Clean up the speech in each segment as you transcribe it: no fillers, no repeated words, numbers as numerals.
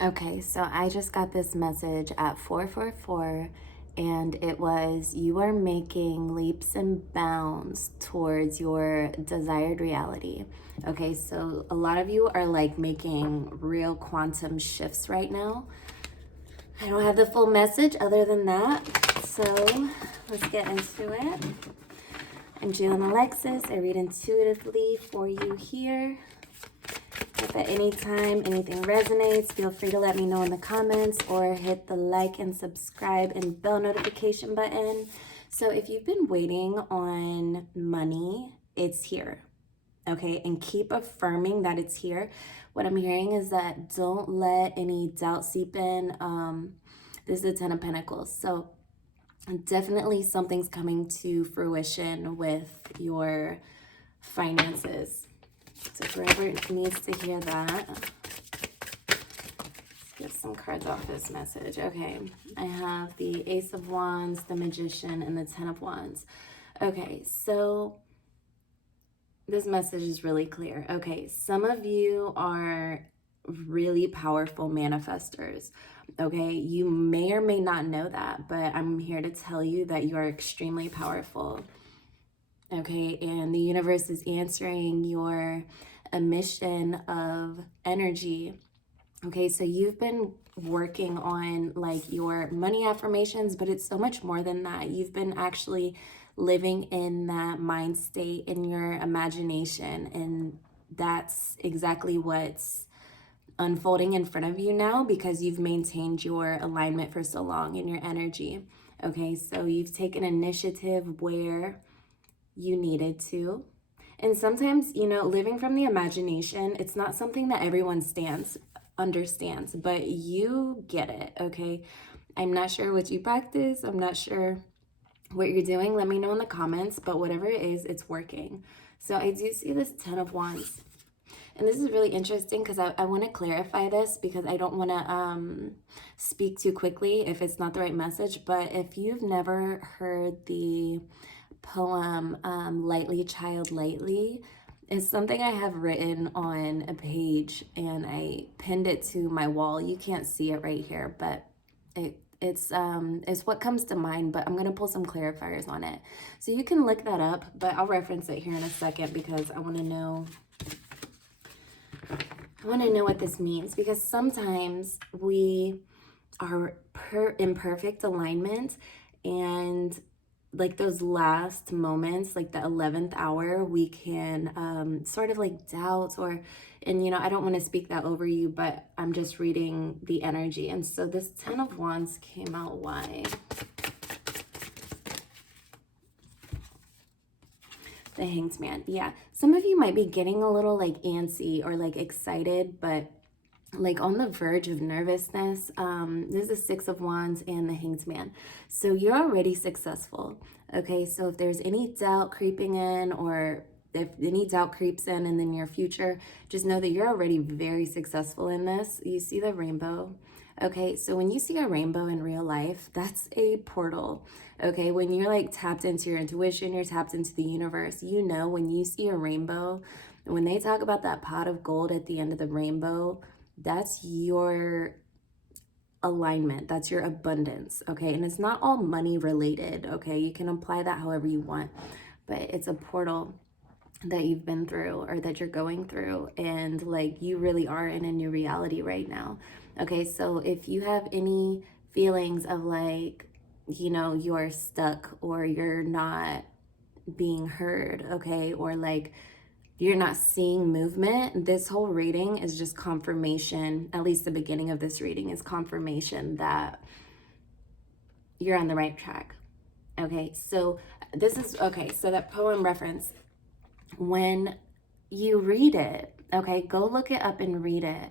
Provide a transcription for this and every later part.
Okay, so I just got this message at 444, and it was, you are making leaps and bounds towards your desired reality. Okay, so a lot of you are like making real quantum shifts right now. I don't have the full message other than that, so let's get into it. I'm Jill and Alexis. I read intuitively for you here. If at any time anything resonates, feel free to let me know in the comments or hit the like and subscribe and bell notification button. So if you've been waiting on money, it's here. Okay, and keep affirming that it's here. What I'm hearing is that don't let any doubt seep in. This is the Ten of Pentacles. So definitely something's coming to fruition with your finances. So whoever needs to hear that, let's get some cards off this message. Okay, I have the Ace of Wands, the Magician, and the Ten of Wands. Okay, so this message is really clear. Okay, some of you are really powerful manifestors. Okay, you may or may not know that, but I'm here to tell you that you are extremely powerful. Okay, and the universe is answering your emission of energy. Okay, so you've been working on like your money affirmations, but it's so much more than that. You've been actually living in that mind state in your imagination, and that's exactly what's unfolding in front of you now because you've maintained your alignment for so long in your energy. Okay, so you've taken initiative where you needed to. And sometimes, you know, living from the imagination, it's not something that everyone understands, but you get it, okay? I'm not sure what you practice. I'm not sure what you're doing. Let me know in the comments, but whatever it is, it's working. So I do see this Ten of Wands. And this is really interesting because I want to clarify this because I don't want to speak too quickly if it's not the right message. But if you've never heard the poem Lightly Child Lightly, is something I have written on a page and I pinned it to my wall. You can't see it right here, but it's what comes to mind, but I'm going to pull some clarifiers on it. So you can look that up, but I'll reference it here in a second because I want to know what this means, because sometimes we are in perfect alignment, and like those last moments, like the 11th hour, we can sort of like doubt and you know, I don't want to speak that over you, but I'm just reading the energy. And so this Ten of Wands came out. Why? The Hanged Man. Yeah, some of you might be getting a little like antsy or like excited, but like on the verge of nervousness. There's the Six of Wands and the Hanged Man. So you're already successful. Okay, so if there's any doubt creeping in, or if any doubt creeps in the near future, just know that you're already very successful in this. You see the rainbow. Okay, so when you see a rainbow in real life, that's a portal. Okay, when you're like tapped into your intuition, you're tapped into the universe. You know, when you see a rainbow, when they talk about that pot of gold at the end of the rainbow, that's your alignment, that's your abundance. Okay, and it's not all money related. Okay, you can apply that however you want, but it's a portal that you've been through or that you're going through, and like you really are in a new reality right now. Okay, so if you have any feelings of like, you know, you're stuck or you're not being heard, okay, or like you're not seeing movement, this whole reading is just confirmation. At least the beginning of this reading is confirmation that you're on the right track. Okay, so this is, okay, so that poem reference, when you read it, okay, go look it up and read it.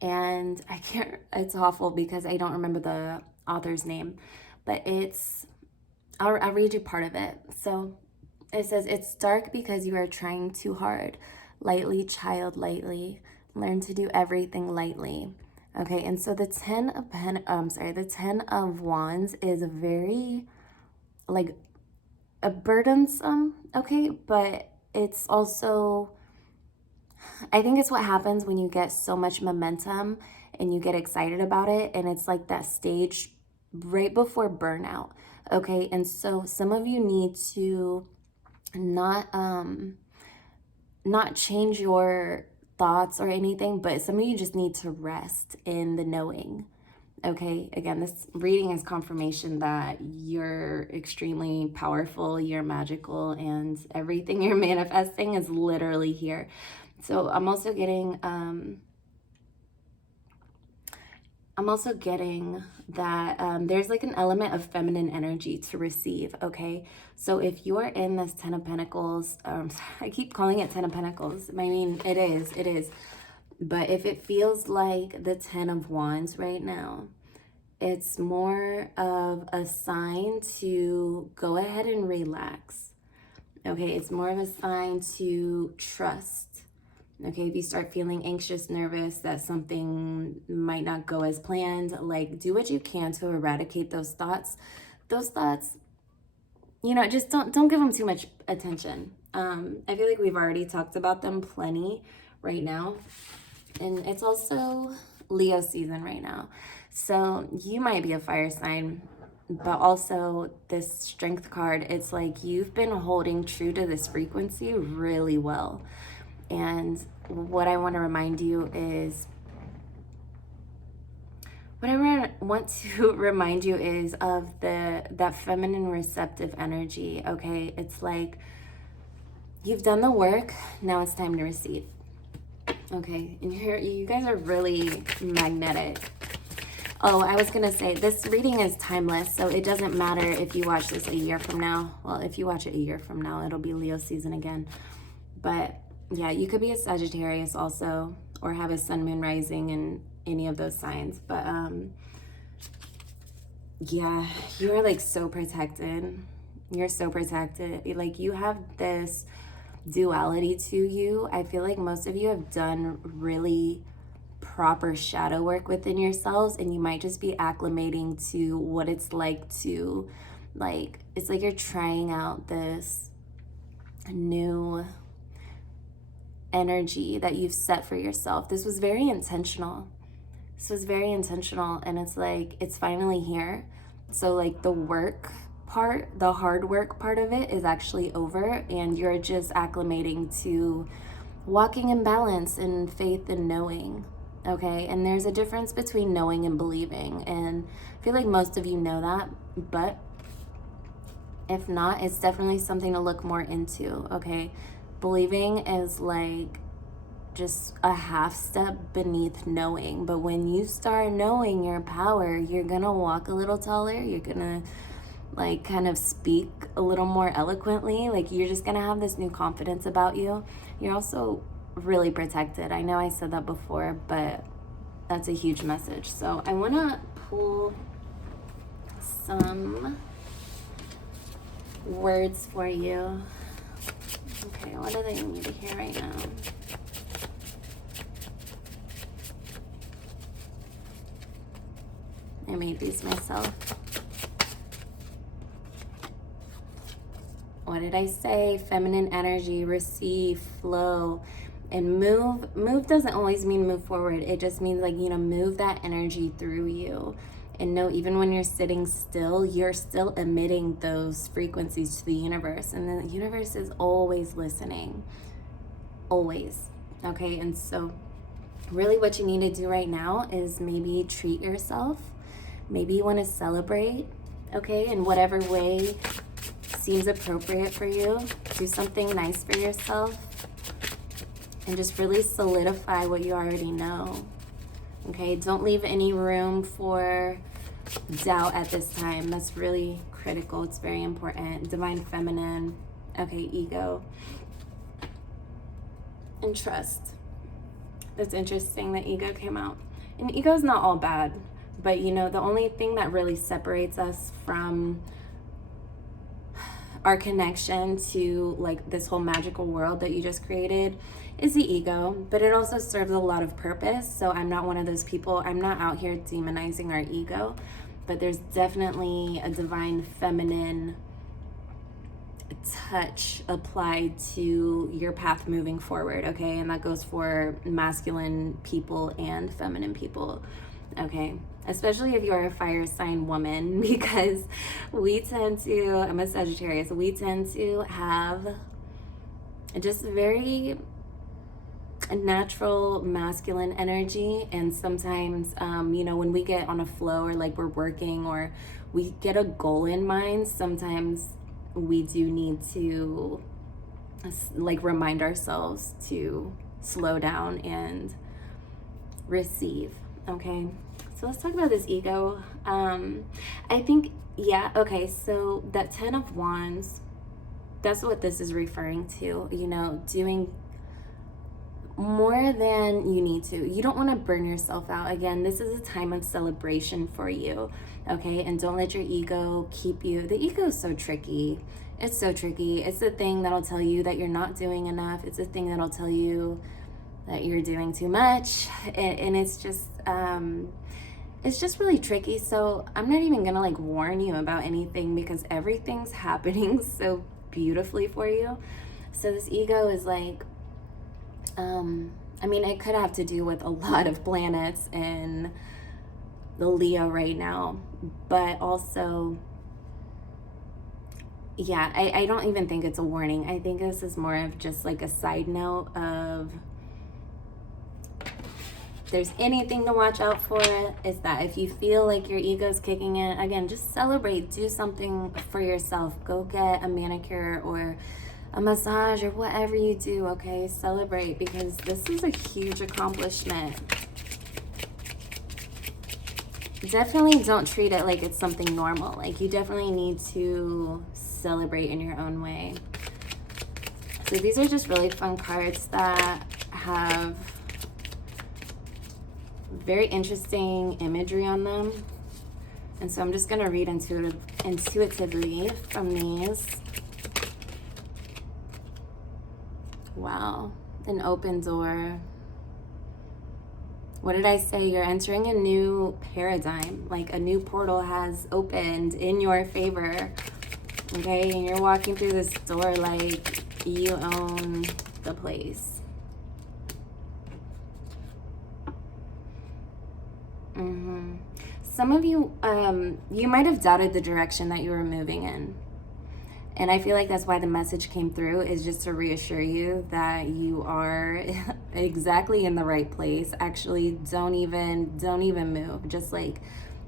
And I can't, it's awful because I don't remember the author's name, but I'll read you part of it. So it says, "It's dark because you are trying too hard. Lightly, child, lightly. Learn to do everything lightly." Okay, and so the the Ten of Wands is very like a burdensome, okay, but it's also, I think it's what happens when you get so much momentum and you get excited about it, and it's like that stage right before burnout. Okay, and so some of you need to not change your thoughts or anything, but some of you just need to rest in the knowing. Okay, again, this reading is confirmation that you're extremely powerful, you're magical, and everything you're manifesting is literally here. So I'm also getting that there's like an element of feminine energy to receive, okay? So if you're in this 10 of Pentacles, I keep calling it 10 of Pentacles. I mean, it is. But if it feels like the 10 of Wands right now, it's more of a sign to go ahead and relax. Okay, it's more of a sign to trust. Okay, if you start feeling anxious, nervous, that something might not go as planned, like do what you can to eradicate those thoughts. Those thoughts, you know, just don't give them too much attention. I feel like we've already talked about them plenty right now. And it's also Leo season right now. So you might be a fire sign, but also this strength card, it's like you've been holding true to this frequency really well. And what I want to remind you is, of that feminine receptive energy, okay? It's like you've done the work, now it's time to receive. Okay, and you guys are really magnetic. Oh, I was gonna say, this reading is timeless, so it doesn't matter if you watch this a year from now. Well, if you watch it a year from now, it'll be Leo season again. But yeah, you could be a Sagittarius also, or have a sun, moon, rising in any of those signs. But yeah, you're like so protected. You're so protected. Like you have this duality to you. I feel like most of you have done really proper shadow work within yourselves, and you might just be acclimating to what it's like to, like, it's like you're trying out this new energy that you've set for yourself. This was very intentional. And it's like it's finally here. So like the work part, the hard work part of it is actually over, and you're just acclimating to walking in balance and faith and knowing. Okay, and there's a difference between knowing and believing, and I feel like most of you know that, but if not, it's definitely something to look more into. Okay, believing is like just a half step beneath knowing, but when you start knowing your power, you're gonna walk a little taller, you're gonna like kind of speak a little more eloquently, like you're just gonna have this new confidence about you. You're also really protected. I know I said that before, but that's a huge message. So I want to pull some words for you. Okay, what do they need to hear right now? I made these myself. What did I say? Feminine energy, receive, flow. And move doesn't always mean move forward. It just means like, you know, move that energy through you. And know, even when you're sitting still, you're still emitting those frequencies to the universe. And the universe is always listening. Always. Okay, and so really what you need to do right now is maybe treat yourself. Maybe you want to celebrate, okay, in whatever way seems appropriate for you. Do something nice for yourself. And just really solidify what you already know. Okay, don't leave any room for doubt at this time. That's really critical. It's very important. Divine feminine. Okay, ego. And trust. That's interesting that ego came out. And ego's not all bad. But you know, the only thing that really separates us from our connection to like this whole magical world that you just created is the ego, but it also serves a lot of purpose. So I'm not one of those people. I'm not out here demonizing our ego, but there's definitely a divine feminine touch applied to your path moving forward, okay? And that goes for masculine people and feminine people, okay? Especially if you're a fire sign woman, because we tend to, I'm a Sagittarius, we tend to have just very natural masculine energy. And sometimes, you know, when we get on a flow, or like we're working, or we get a goal in mind, sometimes we do need to like remind ourselves to slow down and receive, okay? So let's talk about this ego. I think, yeah, okay, so that 10 of Wands, that's what this is referring to, you know, doing more than you need to. You don't want to burn yourself out. Again, this is a time of celebration for you, okay? And don't let your ego keep you. The ego is so tricky. It's so tricky. It's the thing that'll tell you that you're not doing enough. It's the thing that'll tell you that you're doing too much. And it's just really tricky. So I'm not even gonna like warn you about anything, because everything's happening so beautifully for you. So this ego is like, I mean, it could have to do with a lot of planets in the Leo right now, but also, yeah, I don't even think it's a warning. I think this is more of just like a side note of, if there's anything to watch out for, is that if you feel like your ego's kicking in, again, just celebrate, do something for yourself. Go get a manicure or a massage or whatever you do, okay? Celebrate, because this is a huge accomplishment. Definitely don't treat it like it's something normal. Like, you definitely need to celebrate in your own way. So these are just really fun cards that have very interesting imagery on them. And so I'm just gonna read intuitively from these. Wow, an open door. What did I say? You're entering a new paradigm, like a new portal has opened in your favor, okay? And you're walking through this door like you own the place. Some of you, you might have doubted the direction that you were moving in. And I feel like that's why the message came through, is just to reassure you that you are exactly in the right place. Actually, don't even move. Just like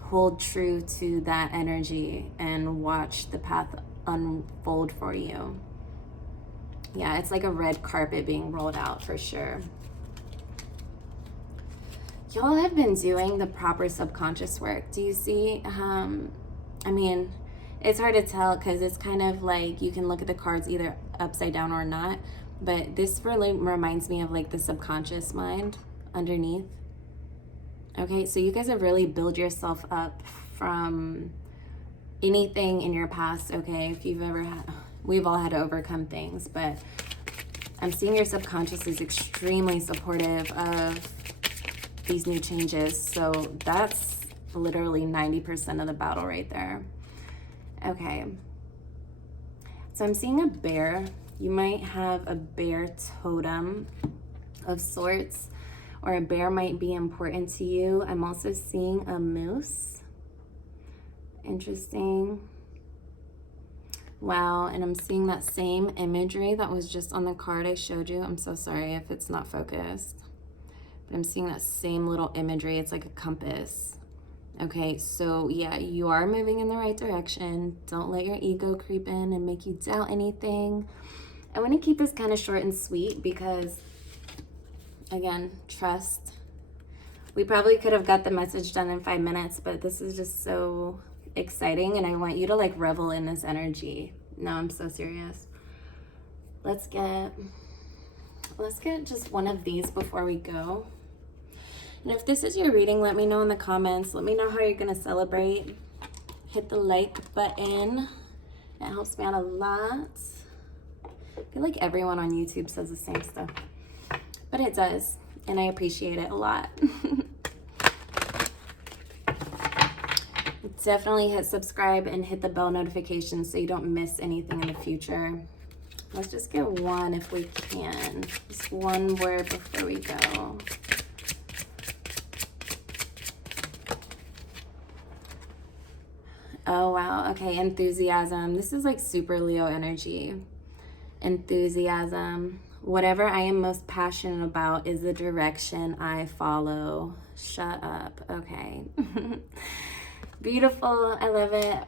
hold true to that energy and watch the path unfold for you. Yeah, it's like a red carpet being rolled out for sure. Y'all have been doing the proper subconscious work. Do you see? I mean, it's hard to tell because it's kind of like you can look at the cards either upside down or not. But this really reminds me of like the subconscious mind underneath. Okay, so you guys have really built yourself up from anything in your past, okay? If you've ever had, we've all had to overcome things, but I'm seeing your subconscious is extremely supportive of these new changes. So that's literally 90% of the battle right there. Okay, so I'm seeing a bear. You might have a bear totem of sorts, or a bear might be important to you. I'm also seeing a moose. Interesting. Wow, and I'm seeing that same imagery that was just on the card I showed you. I'm so sorry if it's not focused, but I'm seeing that same little imagery. It's like a compass. Okay, so yeah, you are moving in the right direction. Don't let your ego creep in and make you doubt anything. I want to keep this kind of short and sweet because, again, trust. We probably could have got the message done in 5 minutes, but this is just so exciting and I want you to like revel in this energy. No, I'm so serious. Let's get just one of these before we go. And if this is your reading, let me know in the comments. Let me know how you're going to celebrate. Hit the like button. It helps me out a lot. I feel like everyone on YouTube says the same stuff, but it does, and I appreciate it a lot. Definitely hit subscribe and hit the bell notification so you don't miss anything in the future. Let's just get one if we can. Just one word before we go. Oh, wow. Okay, enthusiasm. This is like super Leo energy. Enthusiasm. Whatever I am most passionate about is the direction I follow. Shut up. Okay. Beautiful. I love it.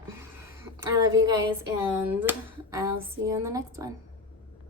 I love you guys, and I'll see you in the next one.